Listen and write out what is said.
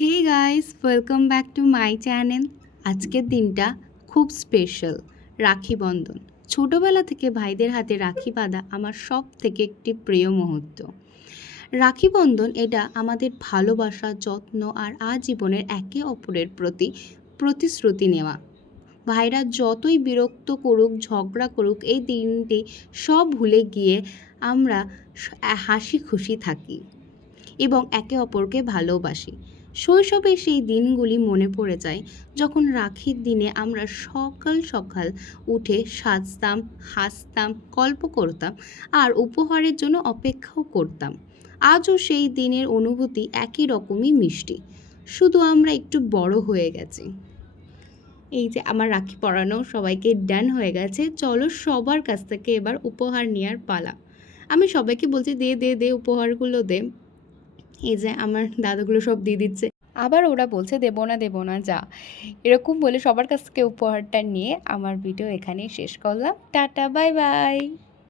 Hey guys, welcome back to my channel. আজকের দিনটা খুব স্পেশাল। রাখি বন্ধন। ছোটোবেলা থেকে ভাইদের হাতে রাখি বাঁধা আমার সব থেকে একটি প্রিয় মুহূর্ত। রাখি বন্ধন এটা আমাদের ভালোবাসা, যত্ন আর আজীবনের একে অপরের প্রতি প্রতিশ্রুতি নেওয়া। ভাইরা যতই বিরক্ত করুক, ঝগড়া করুক, এই দিনটি সব ভুলে গিয়ে আমরা হাসি খুশি থাকি এবং একে অপরকে ভালোবাসি। শৈশবে সেই দিনগুলি মনে পড়ে যায়, যখন রাখির দিনে আমরা সকাল সকাল উঠে সাজতাম, হাসতাম, গল্প করতাম আর উপহারের জন্য অপেক্ষাও করতাম। আজও সেই দিনের অনুভূতি একই রকমই মিষ্টি, শুধু আমরা একটু বড় হয়ে গেছি। এই যে আমার রাখি পরানো সবাইকে ডান হয়ে গেছে, চলো সবার কাছ থেকে এবার উপহার নেওয়ার পালা। আমি সবাইকে বলছি, দে দে দে, উপহারগুলো দে। এই যে আমার দাদাগুলো সব দিয়ে দিচ্ছে, আবার ওরা বলছে দেবো না দেবো না, যা। এরকম বলে সবার কাছ থেকে উপহারটা নিয়ে আমার ভিডিও এখানেই শেষ করলাম। Tata, bye bye.